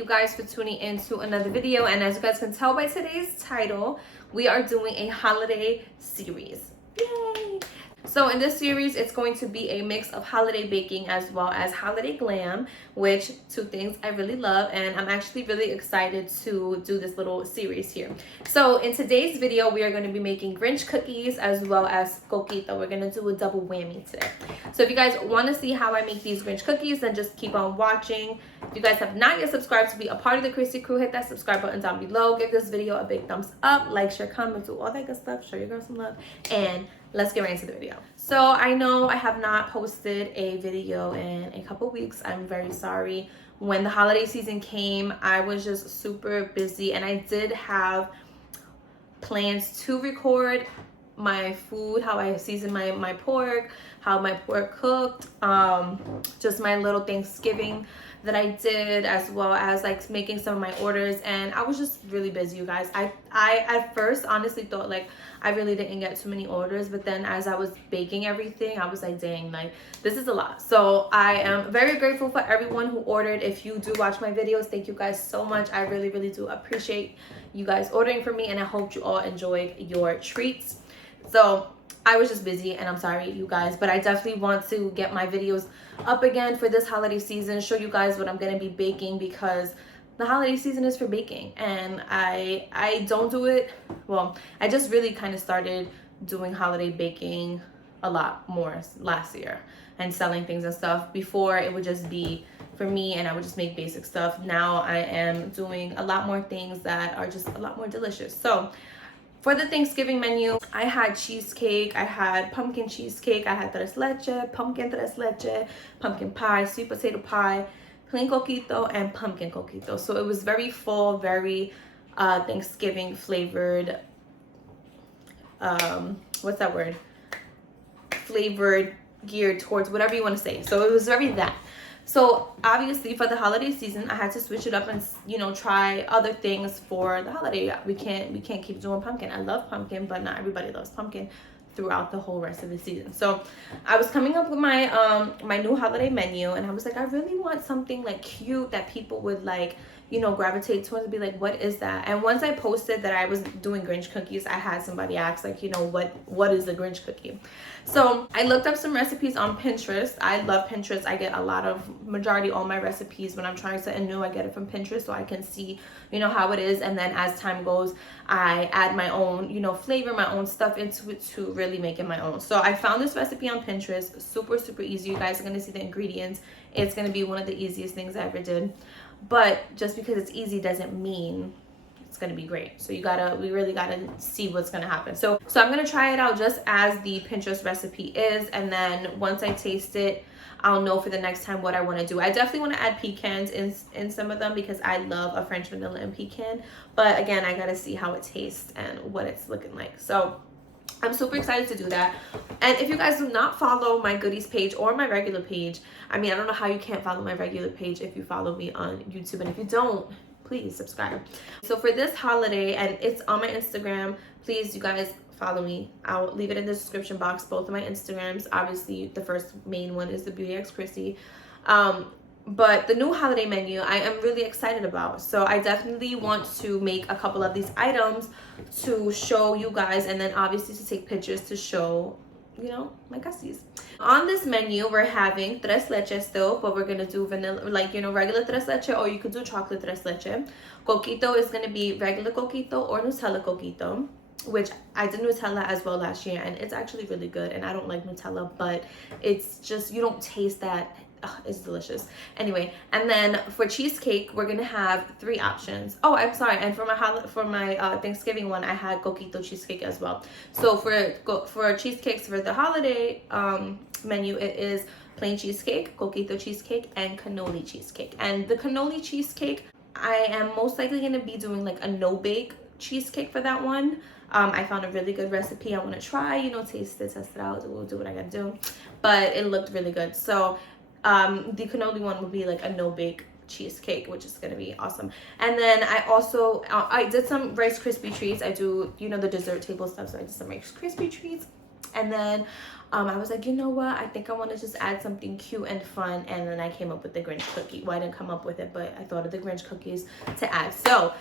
you guys for tuning in to another video. And as you guys can tell by today's title, we are doing a holiday series. Yay! So in this series, it's going to be a mix of holiday baking as well as holiday glam, which two things I really love, and I'm actually really excited to do this little series here. So in today's video, we are going to be making Grinch cookies as well as Coquito. We're going to do a double whammy today. So if you guys want to see how I make these Grinch cookies, then just keep on watching. If you guys have not yet subscribed to be a part of the CHRISSY crew, hit that subscribe button down below. Give this video a big thumbs up, like, share, comment, do all that good stuff. Show your girl some love, and let's get right into the video. So I know I have not posted a video in a couple weeks. I'm very sorry. When the holiday season came, I was just super busy, and I did have plans to record my food, how I season my pork, how my pork cooked, just my little Thanksgiving that I did, as well as like making some of my orders. And I was just really busy, you guys. I at first honestly thought like I really didn't get too many orders, but then as I was baking everything, I was like, dang, like this is a lot. So I am very grateful for everyone who ordered. If you do watch my videos, thank you guys so much. I really do appreciate you guys ordering for me, and I hope you all enjoyed your treats. So I was just busy, and I'm sorry, you guys, but I definitely want to get my videos up again for this holiday season, show you guys what I'm going to be baking, because the holiday season is for baking, and I don't do it, well, I just really kind of started doing holiday baking a lot more last year and selling things and stuff. Before, it would just be for me, and I would just make basic stuff. Now I am doing a lot more things that are just a lot more delicious. So for the Thanksgiving menu, I had cheesecake, I had pumpkin cheesecake, I had tres leche, pumpkin tres leche, pumpkin pie, sweet potato pie, plain coquito, and pumpkin coquito. So it was very full, very Thanksgiving flavored, what's that word? Flavored, geared towards whatever you want to say. So it was very that. So obviously for the holiday season, I had to switch it up and, you know, try other things for the holiday. We can't keep doing pumpkin. I love pumpkin, but not everybody loves pumpkin throughout the whole rest of the season. So I was coming up with my my new holiday menu, and I was like, I really want something like cute that people would like, you know, gravitate towards and be like, what is that? And once I posted that I was doing Grinch cookies, I had somebody ask like, you know, what is a Grinch cookie? So I looked up some recipes on Pinterest. I love Pinterest. I get a lot of, majority all my recipes when I'm trying something new, I get it from Pinterest so I can see, you know, how it is. And then as time goes, I add my own, you know, flavor, my own stuff into it to really make it my own. So I found this recipe on Pinterest. Super easy. You guys are going to see the ingredients. It's going to be one of the easiest things I ever did. But just because it's easy doesn't mean it's gonna be great. So we really gotta see what's gonna happen. So I'm gonna try it out just as the Pinterest recipe is, and then once I taste it, I'll know for the next time what I want to do. I definitely want to add pecans in some of them because I love a French vanilla and pecan. But again, I gotta see how it tastes and what it's looking like. So I'm super excited to do that. And if you guys do not follow my goodies page or my regular page, I mean, I don't know how you can't follow my regular page if you follow me on YouTube. And if you don't, please subscribe. So for this holiday, and it's on my Instagram, please, you guys, follow me. I'll leave it in the description box, both of my Instagrams. Obviously, the first main one is the BeautyXChRISSY. But the new holiday menu, I am really excited about. So I definitely want to make a couple of these items to show you guys, and then obviously to take pictures to show, you know, my cussies. On this menu, we're having tres leche still, but we're gonna do vanilla, like, you know, regular tres leche, or you could do chocolate tres leche. Coquito is gonna be regular coquito or Nutella coquito, which I did Nutella as well last year, and it's actually really good. And I don't like Nutella, but it's just, you don't taste that. It's delicious. Anyway, and then for cheesecake, we're gonna have 3 options. Oh, I'm sorry. And for my Thanksgiving one, I had Coquito cheesecake as well. So for cheesecakes for the holiday menu, it is plain cheesecake, Coquito cheesecake, and cannoli cheesecake. And the cannoli cheesecake, I am most likely gonna be doing like a no-bake cheesecake for that one. I found a really good recipe. I want to try, you know, taste it, test it out, we'll do what I gotta do. But it looked really good. So the cannoli one would be like a no-bake cheesecake, which is gonna be awesome. And then I also I did some Rice Krispie treats. I do, you know, the dessert table stuff, so I did some Rice Krispie treats. And then I was like, you know what? I think I want to just add something cute and fun. And then I came up with the Grinch cookie. Well, I didn't come up with it, but I thought of the Grinch cookies to add. So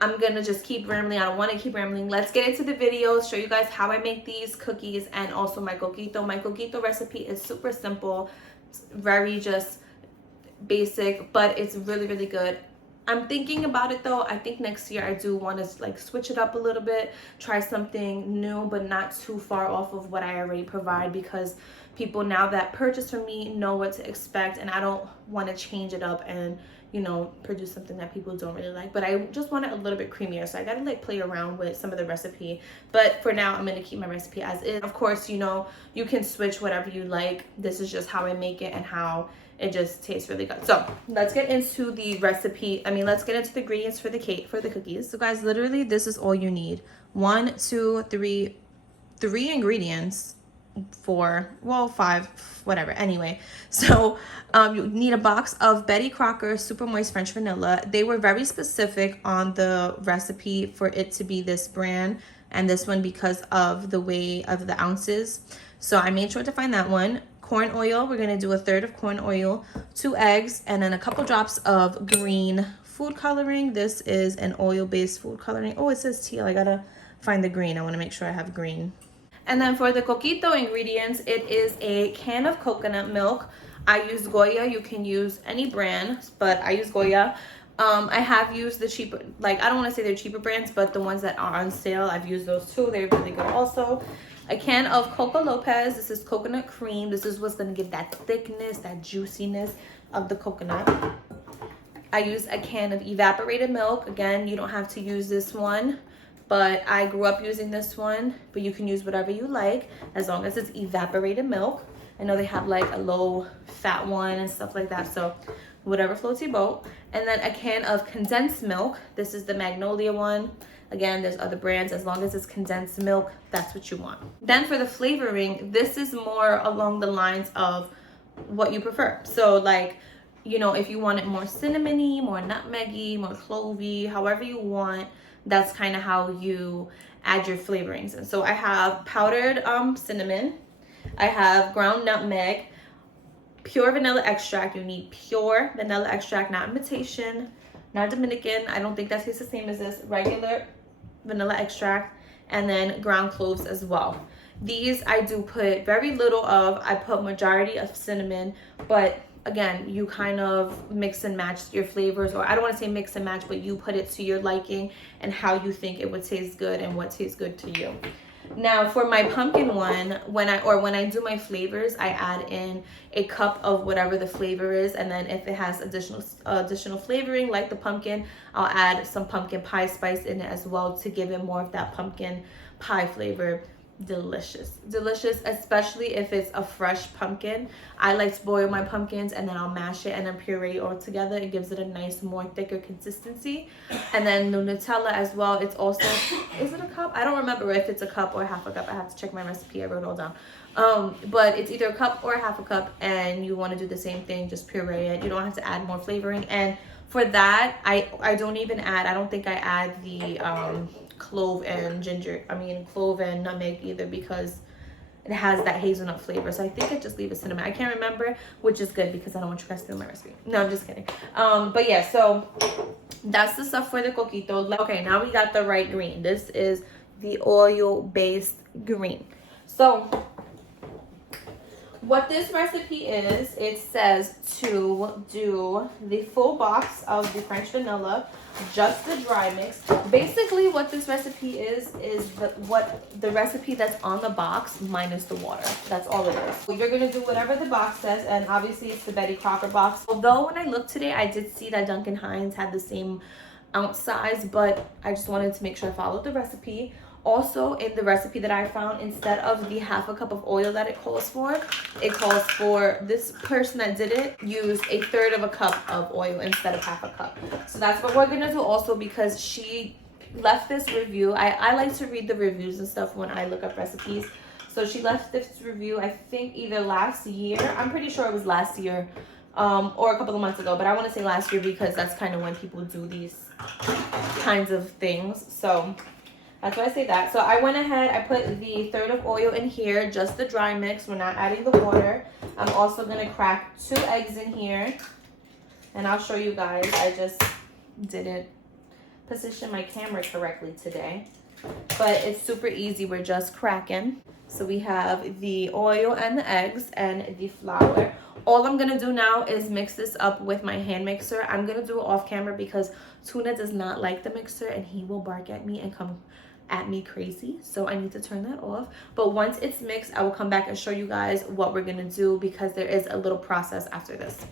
I'm going to just keep rambling. I don't want to keep rambling. Let's get into the video, show you guys how I make these cookies and also my coquito. My coquito recipe is super simple, very just basic, but it's really, really good. I'm thinking about it though. I think next year I do want to like switch it up a little bit, try something new, but not too far off of what I already provide, because people now that purchase from me know what to expect, and I don't want to change it up and, you know, produce something that people don't really like. But I just want it a little bit creamier, so I gotta like play around with some of the recipe. But for now, I'm gonna keep my recipe as is. Of course, you know, you can switch whatever you like. This is just how I make it and how it just tastes really good. So let's get into the recipe. Let's get into the ingredients for the cake, for the cookies. So guys, literally this is all you need. 1, 2, 3 ingredients for, well, 5, whatever. Anyway, so you need a box of Betty Crocker super moist French vanilla. They were very specific on the recipe for it to be this brand and this one because of the weight of the ounces. So I made sure to find that one. Corn oil, we're gonna do 1/3 of corn oil, 2 eggs, and then a couple drops of green food coloring. This is an oil-based food coloring. Oh, it says teal. I gotta find the green. I wanna make sure I have green. And then for the coquito ingredients, it is a can of coconut milk. I use Goya. You can use any brand, but I use Goya. I have used the cheaper, like, I don't want to say they're cheaper brands, but the ones that are on sale, I've used those too. They're really good also. A can of Coco Lopez. This is coconut cream. This is what's going to give that thickness, that juiciness of the coconut. I use a can of evaporated milk. Again, you don't have to use this one, but I grew up using this one, but you can use whatever you like as long as it's evaporated milk. I know they have like a low fat one and stuff like that, so whatever floats your boat. And then a can of condensed milk. This is the Magnolia one. Again, there's other brands. As long as it's condensed milk, that's what you want. Then for the flavoring, this is more along the lines of what you prefer. So like, you know, if you want it more cinnamony, more nutmeggy, more clovey, however you want, that's kind of how you add your flavorings. And so I have powdered cinnamon. I have ground nutmeg, pure vanilla extract. You need pure vanilla extract, not imitation, not Dominican. I don't think that tastes the same as this. Regular vanilla extract, and then ground cloves as well. These I do put very little of. I put majority of cinnamon, but again, you kind of mix and match your flavors, or I don't want to say mix and match, but you put it to your liking and how you think it would taste good and what tastes good to you. Now for my pumpkin one, when I do my flavors, I add in a cup of whatever the flavor is, and then if it has additional flavoring like the pumpkin, I'll add some pumpkin pie spice in it as well to give it more of that pumpkin pie flavor. Delicious, especially if it's a fresh pumpkin. I like to boil my pumpkins and then I'll mash it and then puree it all together. It gives it a nice, more thicker consistency. And then the Nutella as well, it's also, is it a cup? I don't remember if it's a cup or half a cup. I have to check my recipe. I wrote it all down. But it's either a cup or half a cup, and you want to do the same thing, just puree it. You don't have to add more flavoring. And for that, I don't even add, I don't think I add the clove and nutmeg either, because it has that hazelnut flavor. So I think I just leave it cinnamon. I can't remember, which is good because I don't want you guys to steal my recipe. No, I'm just kidding. But yeah, so that's the stuff for the coquito. Okay, now we got the right green. This is the oil-based green. So what this recipe is, it says to do the full box of the French vanilla, just the dry mix. Basically what this recipe is the recipe that's on the box minus the water. That's all it is. So you're gonna do whatever the box says, and obviously it's the Betty Crocker box. Although when I looked today, I did see that Duncan Hines had the same ounce size, but I just wanted to make sure I followed the recipe. Also, in the recipe that I found, instead of the half a cup of oil that it calls for, this person that did it used 1/3 of a cup of oil instead of half a cup. So that's what we're gonna do also, because she left this review. I like to read the reviews and stuff when I look up recipes. So she left this review, I think either last year, I'm pretty sure it was last year, or a couple of months ago, but I want to say last year because that's kind of when people do these kinds of things. So That's why I say that. So I went ahead, I put the third of oil in here, just the dry mix. We're not adding the water. I'm also gonna crack 2 eggs in here. And I'll show you guys. I just didn't position my camera correctly today. But it's super easy. We're just cracking. So we have the oil and the eggs and the flour. All I'm gonna do now is mix this up with my hand mixer. I'm gonna do it off camera because Tuna does not like the mixer and he will bark at me and come at me crazy. So I need to turn that off. But once it's mixed, I will come back and show you guys what we're gonna do because there is a little process after this.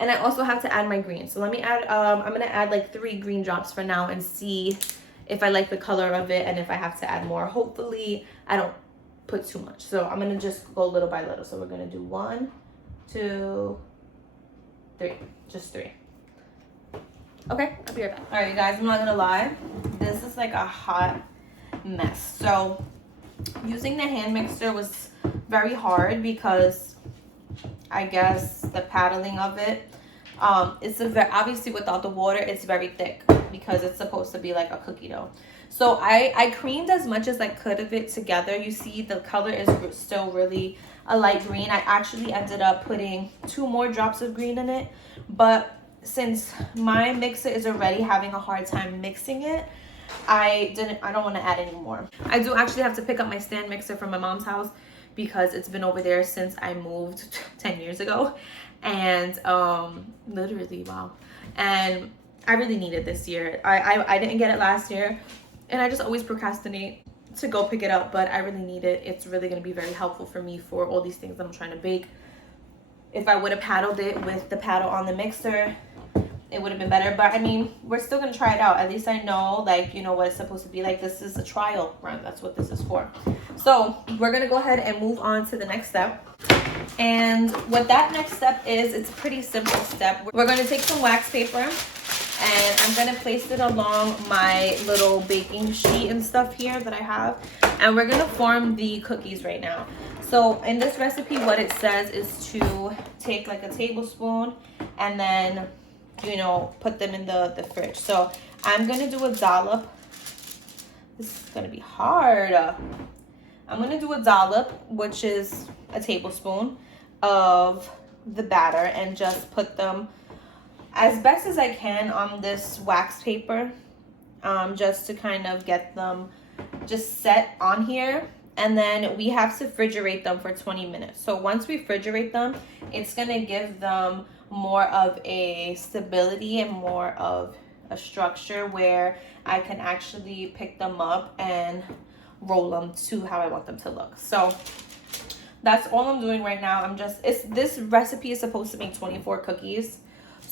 And I also have to add my green. So let me add, I'm gonna add like 3 green drops for now and see if I like the color of it and if I have to add more. Hopefully I don't put too much. So I'm gonna just go little by little. So we're gonna do 1, 2, 3, just 3. Okay, I'll be right back. All right, you guys, I'm not gonna lie. This is like a hot mess. So using the hand mixer was very hard because I guess the paddling of it, it's obviously without the water, it's very thick because it's supposed to be like a cookie dough. So I creamed as much as I could of it together. You see the color is still really a light green. I actually ended up putting 2 more drops of green in it, but since my mixer is already having a hard time mixing it, I don't want to add any more. I do actually have to pick up my stand mixer from my mom's house because it's been over there since I moved 10 years ago. And literally, wow. And I really need it this year. I didn't get it last year and I just always procrastinate to go pick it up, but I really need it. It's really going to be very helpful for me for all these things that I'm trying to bake. If I would have paddled it with the paddle on the mixer, it would have been better. But I mean, we're still going to try it out. At least I know, like, you know, what it's supposed to be like. This is a trial run. That's what this is for. So we're going to go ahead and move on to the next step. And what that next step is, it's a pretty simple step. We're going to take some wax paper and I'm going to place it along my little baking sheet and stuff here that I have. And we're going to form the cookies right now. So in this recipe, what it says is to take like a tablespoon and then, you know, put them in the fridge. So I'm going to do a dollop. This is going to be hard. I'm going to do a dollop, which is a tablespoon of the batter, and just put them as best as I can on this wax paper, just to kind of get them just set on here. And then we have to refrigerate them for 20 minutes. So once we refrigerate them, it's going to give them more of a stability and more of a structure where I can actually pick them up and roll them to how I want them to look. So that's all I'm doing right now. This recipe is supposed to make 24 cookies.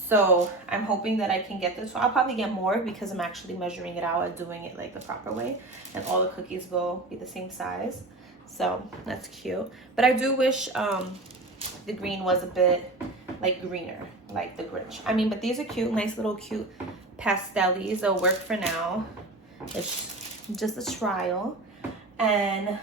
So I'm hoping that I can get this. So I'll probably get more because I'm actually measuring it out and doing it like the proper way. And all the cookies will be the same size. So that's cute. But I do wish the green was a bit like greener, like the Grinch. I mean, but these are cute, nice little cute pastellies. They'll work for now. It's just a trial. And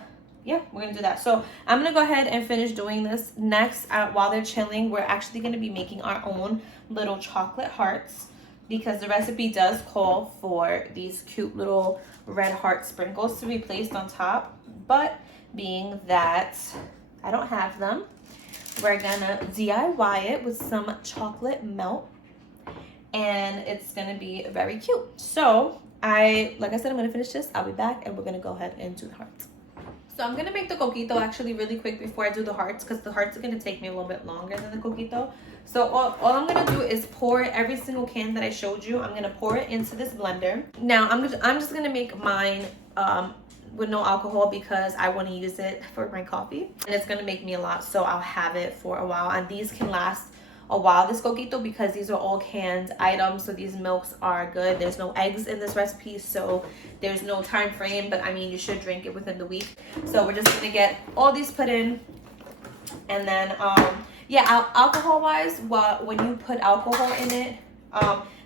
yeah, we're gonna do that. So I'm gonna go ahead and finish doing this. Next, while they're chilling, we're actually gonna be making our own little chocolate hearts because the recipe does call for these cute little red heart sprinkles to be placed on top. But being that I don't have them, we're gonna DIY it with some chocolate melt and it's gonna be very cute. So like I said, I'm gonna finish this. I'll be back and we're gonna go ahead and do the hearts. So I'm gonna make the coquito actually really quick before I do the hearts because the hearts are gonna take me a little bit longer than the coquito. So all I'm gonna do is pour every single can that I showed you. I'm gonna pour it into this blender. Now I'm just gonna make mine with no alcohol because I want to use it for my coffee and it's gonna make me a lot, so I'll have it for a while. And these can last a while, this coquito, because these are all canned items, so these milks are good. There's no eggs in this recipe, so there's no time frame, but I mean you should drink it within the week. So we're just gonna get all these put in, and then yeah, alcohol wise, when you put alcohol in it,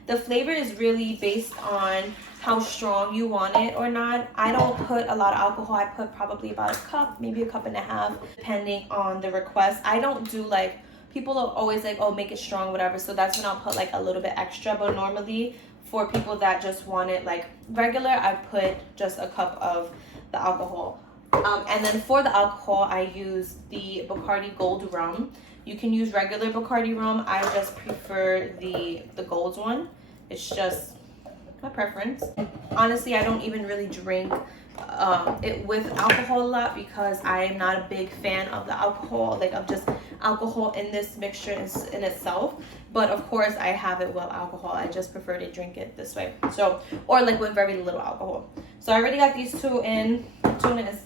the flavor is really based on how strong you want it or not. I don't put a lot of alcohol. I put probably about a cup, maybe a cup and a half, depending on the request. I don't do like, people are always like, oh, make it strong, whatever. So that's when I'll put like a little bit extra. But normally For people that just want it like regular, I put just a cup of the alcohol. And then for the alcohol, I use the Bacardi Gold rum. You can use regular Bacardi rum. I just prefer the gold one. It's just my preference. Honestly, I don't even really drink it with alcohol a lot because I am not a big fan of the alcohol, like of just alcohol in this mixture in itself. But of course, I have it with alcohol. I just prefer to drink it this way. So, or like with very little alcohol. So I already got these two in. Tuna is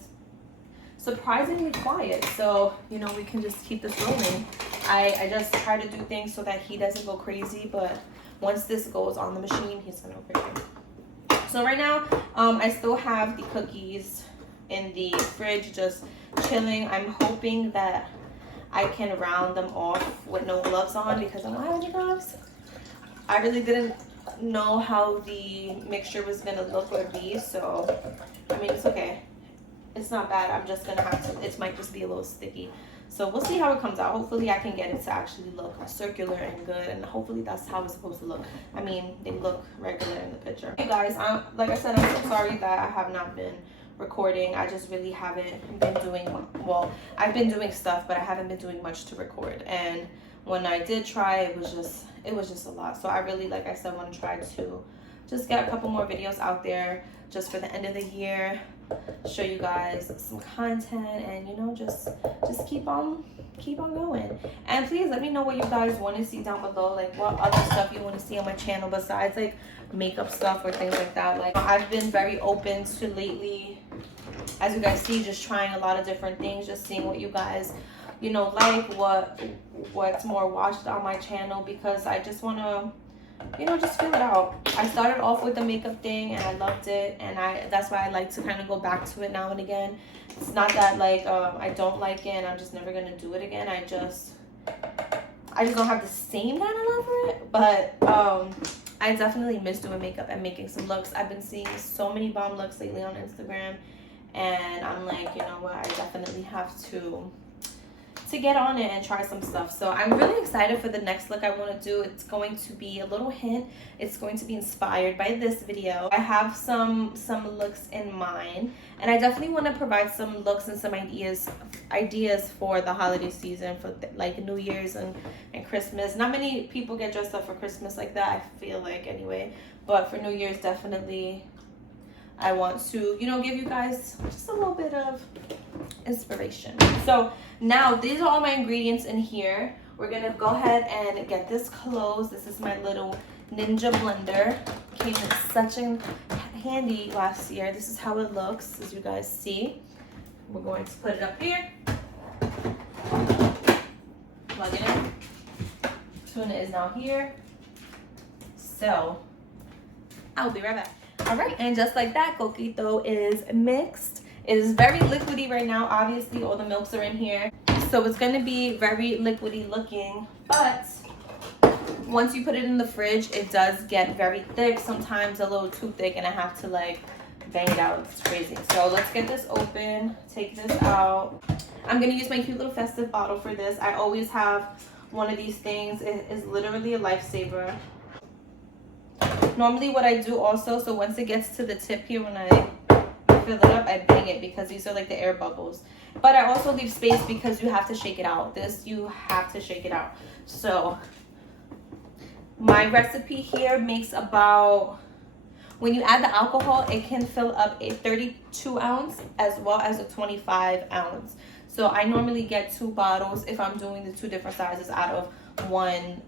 surprisingly quiet, so you know we can just keep this rolling. I just try to do things so that he doesn't go crazy, but once this goes on the machine, he's gonna go crazy. So right now, I still have the cookies in the fridge just chilling. I'm hoping that I can round them off with no gloves on because I don't have any gloves. I really didn't know how the mixture was gonna look or be, so I mean it's okay. It's not bad. I'm just gonna have to, it might just be a little sticky. So we'll see how it comes out. Hopefully I can get it to actually look circular and good, and hopefully that's how it's supposed to look. I mean, they look regular in the picture. Hey guys, like I said, I'm so sorry that I have not been recording. I just really haven't been doing, well, I've been doing stuff, but I haven't been doing much to record. And when I did try, it was just a lot. So I really, like I said, want to try to just get a couple more videos out there just for the end of the year, show you guys some content, and you know, just keep on going. And please let me know what you guys want to see down below, like what other stuff you want to see on my channel besides like makeup stuff or things like that. Like I've been very open to lately, as you guys see, just trying a lot of different things, just seeing what you guys, you know, like what's more watched on my channel, because I just want to, you know, just feel it out. I started off with the makeup thing and I loved it, and that's why I like to kind of go back to it now and again. It's not that like I don't like it and I'm just never gonna do it again. I just don't have the same kind of love for it, but I definitely miss doing makeup and making some looks. I've been seeing so many bomb looks lately on Instagram, and I'm like, you know what, I definitely have to get on it and try some stuff. So I'm really excited for the next look I want to do. It's going to be a little hint. It's going to be inspired by this video. I have some looks in mind, and I definitely want to provide some looks and some ideas for the holiday season, for like New Year's and Christmas. Not many people get dressed up for Christmas like that, I feel like, anyway, but for New Year's definitely I want to, you know, give you guys just a little bit of inspiration. So now these are all my ingredients in here. We're gonna go ahead and get this closed. This is my little Ninja blender. Came in such a handy last year. This is how it looks, as you guys see. We're going to put it up here. Plug it in. Tuna is now here. So I'll be right back. All right, and just like that, Coquito is mixed. It is very liquidy right now. Obviously, all the milks are in here, so it's gonna be very liquidy looking. But once you put it in the fridge, it does get very thick. Sometimes a little too thick, and I have to like bang it out. It's crazy. So let's get this open. Take this out. I'm gonna use my cute little festive bottle for this. I always have one of these things. It is literally a lifesaver. Normally what I do also, so once it gets to the tip here, when I fill it up, I bang it because these are like the air bubbles. But I also leave space because you have to shake it out. This, you have to shake it out. So my recipe here makes about, when you add the alcohol, it can fill up a 32 ounce as well as a 25 ounce. So I normally get 2 bottles if I'm doing the 2 different sizes out of one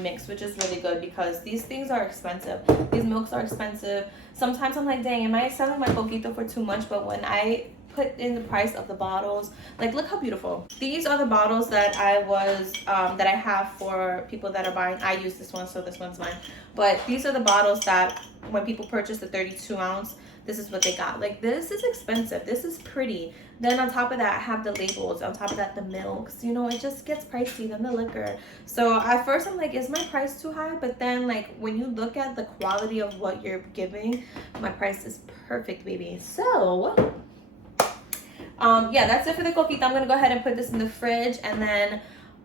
mix, which is really good because these things are expensive. These milks are expensive. Sometimes I'm like, dang, am I selling my Coquito for too much? But when I put in the price of the bottles, like, look how beautiful. These are the bottles that that I have for people that are buying. I use this one, so this one's mine. But these are the bottles that when people purchase the 32 ounce, this is what they got. Like, this is expensive. This is pretty. Then on top of that, I have the labels. On top of that, the milks. You know, it just gets pricey. Then the liquor. So at first I'm like, is my price too high? But then, like, when you look at the quality of what you're giving, my price is perfect, baby. So yeah, that's it for the Coquito. I'm gonna go ahead and put this in the fridge, and then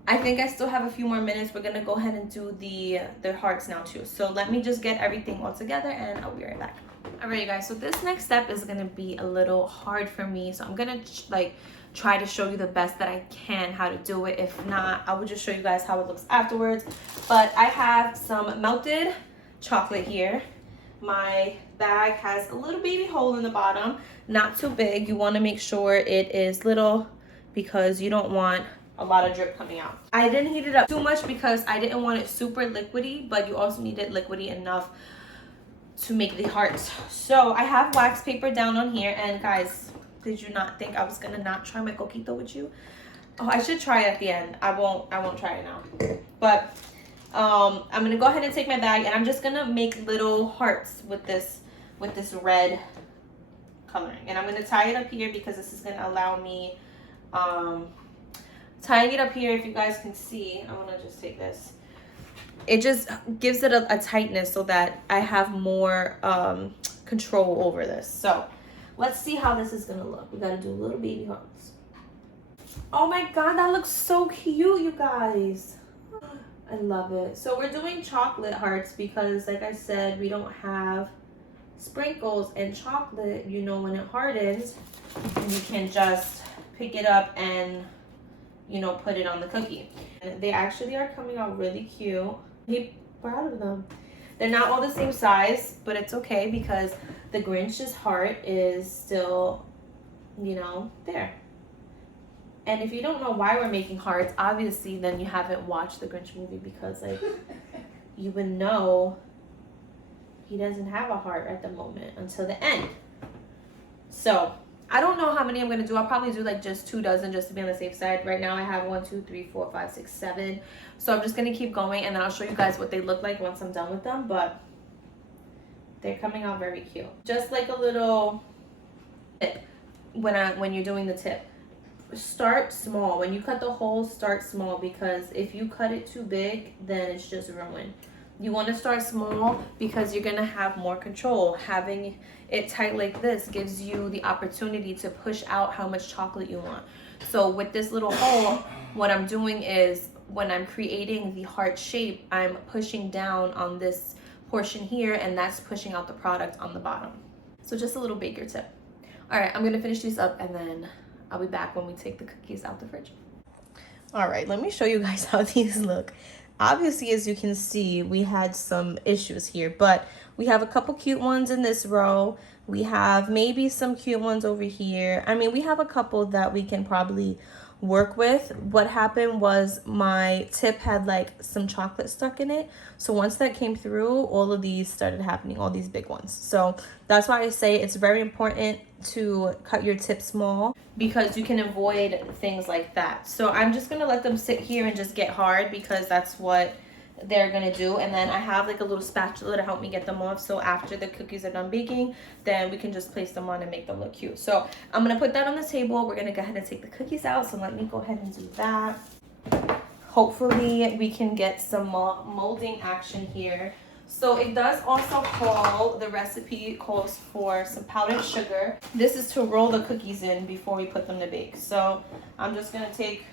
I think I still have a few more minutes. We're gonna go ahead and do the hearts now too. So let me just get everything all together and I'll be right back. All right, you guys, so this next step is gonna be a little hard for me. So I'm gonna like try to show you the best that I can how to do it. If not, I will just show you guys how it looks afterwards. But I have some melted chocolate here. My bag has a little baby hole in the bottom, not too big. You wanna make sure it is little because you don't want a lot of drip coming out. I didn't heat it up too much because I didn't want it super liquidy, but you also need it liquidy enough to make the hearts. So I have wax paper down on here, and guys, did you not think I was gonna not try my coquito with you? Oh, I should try it at the end. I won't try it now. But I'm gonna go ahead and take my bag, and I'm just gonna make little hearts with this red coloring. And I'm gonna tie it up here because this is gonna allow me tying it up here, if you guys can see, I want to just take this. It just gives it a tightness so that I have more control over this. So let's see how this is going to look. We got to do little baby hearts. Oh my god, that looks so cute, you guys. I love it. So we're doing chocolate hearts because, like I said, we don't have sprinkles, and chocolate, you know, when it hardens, you can just pick it up and, you know, put it on the cookie. And they actually are coming out really cute. I'm proud of them. They're not all the same size, but it's okay because the Grinch's heart is still, you know, there. And if you don't know why we're making hearts, obviously then you haven't watched the Grinch movie, because like you would know he doesn't have a heart at the moment until the end. So I don't know how many I'm gonna do. I'll probably do like just 2 dozen just to be on the safe side. Right now I have 1, 2, 3, 4, 5, 6, 7. So I'm just gonna keep going, and then I'll show you guys what they look like once I'm done with them. But they're coming out very cute. Just like a little tip when you're doing the tip. Start small. When you cut the hole, start small, because if you cut it too big, then it's just ruined. You want to start small because you're going to have more control. Having it tight like this gives you the opportunity to push out how much chocolate you want. So with this little hole, what I'm doing is when I'm creating the heart shape, I'm pushing down on this portion here, and that's pushing out the product on the bottom. So just a little baker tip. All right, I'm going to finish these up, and then I'll be back when we take the cookies out the fridge. All right, let me show you guys how these look. Obviously, as you can see, we had some issues here, but we have a couple cute ones in this row. We have maybe some cute ones over here. I mean, we have a couple that we can probably work with. What happened was my tip had like some chocolate stuck in it. So once that came through, all of these started happening, all these big ones. So that's why I say it's very important to cut your tip small, because you can avoid things like that. So I'm just gonna let them sit here and just get hard, because that's what they're gonna do. And then I have like a little spatula to help me get them off, so after the cookies are done baking, then we can just place them on and make them look cute. So I'm gonna put that on the table. We're gonna go ahead and take the cookies out, so let me go ahead and do that. Hopefully we can get some molding action here. So it does also call, the recipe calls for some powdered sugar. This is to roll the cookies in before we put them to bake. So I'm just gonna take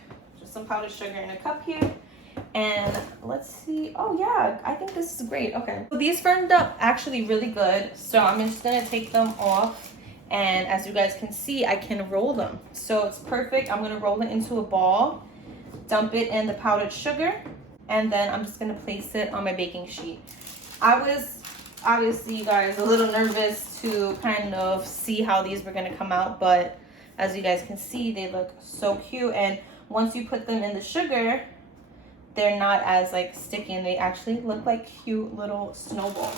just some powdered sugar in a cup here. And let's see, oh yeah, I think this is great. Okay, so these firmed up actually really good. So I'm just gonna take them off, and as you guys can see, I can roll them. So it's perfect. I'm gonna roll it into a ball, dump it in the powdered sugar, and then I'm just gonna place it on my baking sheet. I was obviously, you guys, a little nervous to kind of see how these were gonna come out, but as you guys can see, they look so cute. And once you put them in the sugar, they're not as like sticky, and they actually look like cute little snowballs.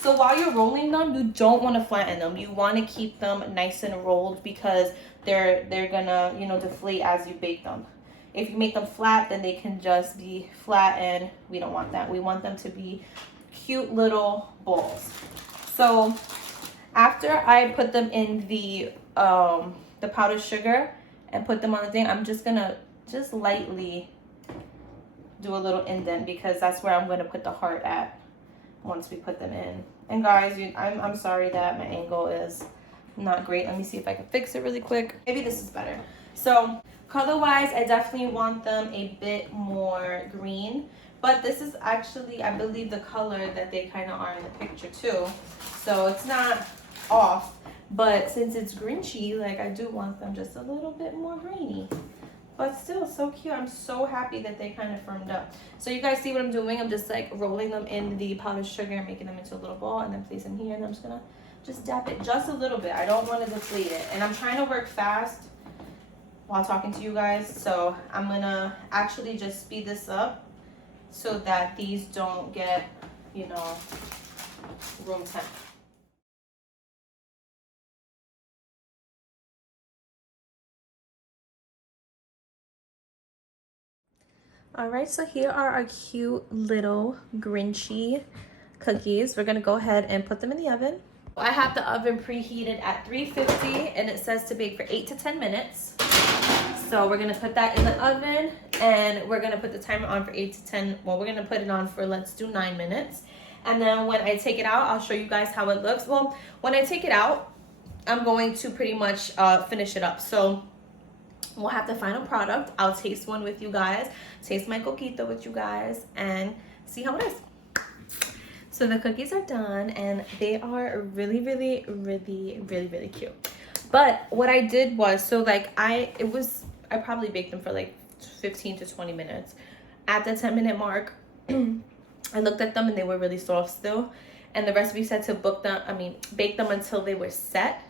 So while you're rolling them, you don't want to flatten them. You want to keep them nice and rolled, because they're gonna, you know, deflate as you bake them. If you make them flat, then they can just be flat, and we don't want that. We want them to be cute little balls. So after I put them in the powdered sugar and put them on the thing, I'm just gonna just lightly do a little indent, because that's where I'm going to put the heart at once we put them in. And guys, I'm sorry that my angle is not great. Let me see if I can fix it really quick. Maybe this is better. So Color wise, I definitely want them a bit more green, but this is actually, I believe, the color that they kind of are in the picture too, so it's not off. But since it's Grinchy, like, I do want them just a little bit more greeny, but still so cute. I'm so happy that they kind of firmed up. So you guys see what I'm doing? I'm just like rolling them in the powdered sugar and making them into a little ball, and then place them here, and I'm just gonna just dab it just a little bit. I don't want to deplete it, and I'm trying to work fast while talking to you guys, so I'm gonna actually just speed this up so that these don't get, you know, room temp. All right, so here are our cute little Grinchy cookies. We're gonna go ahead and put them in the oven. I have the oven preheated at 350, and it says to bake for 8 to 10 minutes. So we're gonna put that in the oven, and we're gonna put the timer on for 8 to 10. Well, we're gonna put it on for, let's do 9 minutes. And then when I take it out, I'll show you guys how it looks. Well, when I take it out, I'm going to pretty much finish it up. So we'll have the final product. I'll taste one with you guys, taste my Coquito with you guys, and see how it is. So the cookies are done, and they are really, really, really, really, really cute. But what I did was, so like I probably baked them for like 15 to 20 minutes. At the 10-minute mark, I looked at them and they were really soft still. And the recipe said to bake them until they were set.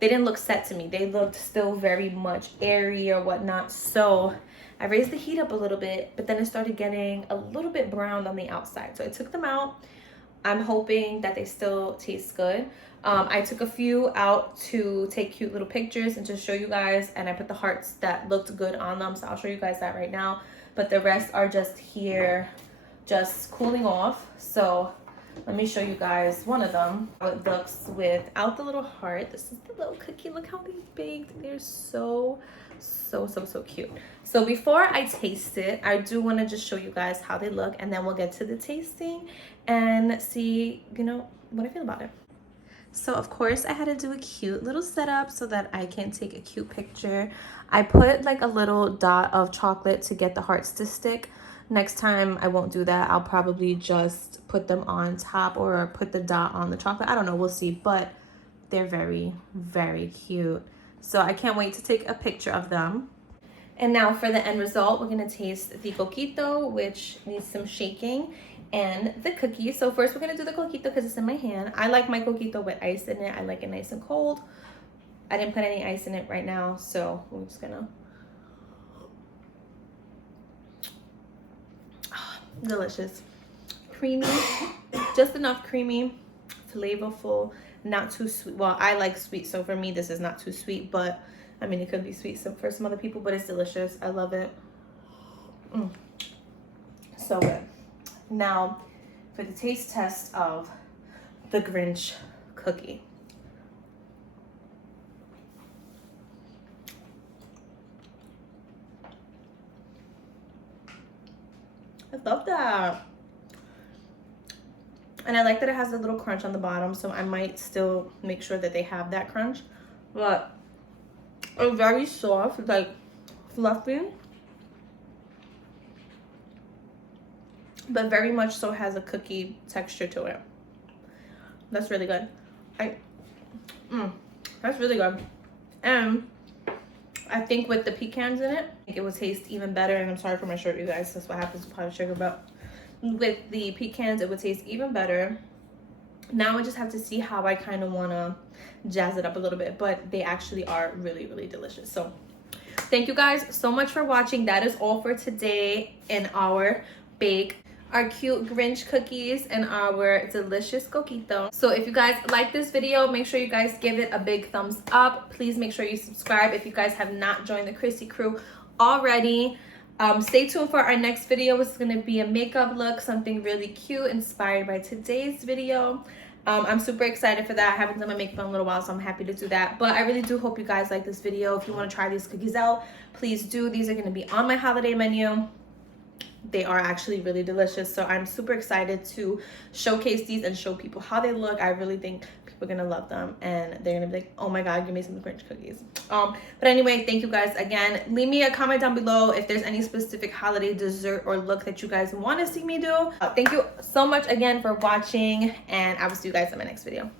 They didn't look set to me. They looked still very much airy or whatnot. So I raised the heat up a little bit, but then it started getting a little bit browned on the outside. So I took them out. I'm hoping that they still taste good. I took a few out to take cute little pictures and to show you guys, and I put the hearts that looked good on them, so I'll show you guys that right now. But the rest are just here, just cooling off. So let me show you guys one of them, how it looks without the little heart. This is the little cookie. Look how they baked. They're so cute. So before I taste it, I do want to just show you guys how they look, and then we'll get to the tasting and see, you know, what I feel about it. So of course I had to do a cute little setup so that I can take a cute picture. I put like a little dot of chocolate to get the hearts to stick. Next time I won't do that. I'll probably just put them on top or put the dot on the chocolate. I don't know, we'll see, but they're very, very cute. So I can't wait to take a picture of them. And now for the end result, we're gonna taste the Coquito, which needs some shaking, and the cookie. So first we're gonna do the Coquito because it's in my hand. I like my Coquito with ice in it. I like it nice and cold. I didn't put any ice in it right now, so we're just gonna. Delicious. Creamy, just enough creamy, flavorful, not too sweet. Well, I like sweet, so for me this is not too sweet, but I mean it could be sweet for some other people, but it's delicious. I love it. So good. Now for the taste test of the Grinch cookie. I love that. And I like that it has a little crunch on the bottom, so I might still make sure that they have that crunch. But it's very soft, like fluffy, but very much so has a cookie texture to it. That's really good. That's really good. And I think with the pecans in it, I think it will taste even better. And I'm sorry for my shirt, you guys. That's what happens with powdered sugar. But with the pecans, it would taste even better. Now I just have to see how I kind of want to jazz it up a little bit. But they actually are really, really delicious. So thank you guys so much for watching. That is all for today in our bake. Our cute Grinch cookies and our delicious Coquito. So if you guys like this video, make sure you guys give it a big thumbs up. Please make sure you subscribe if you guys have not joined the CHRISSY crew already. Stay tuned for our next video. It's going to be a makeup look, something really cute inspired by today's video. I'm super excited for that. I haven't done my makeup in a little while, so I'm happy to do that. But I really do hope you guys like this video. If you want to try these cookies out, please do. These are going to be on my holiday menu. They are actually really delicious, so I'm super excited to showcase these and show people how they look. I really think people we're gonna love them, and they're gonna be like, oh my god, give me some Grinch cookies. But anyway, thank you guys again. Leave me a comment down below if there's any specific holiday dessert or look that you guys want to see me do. Thank you so much again for watching, and I will see you guys in my next video.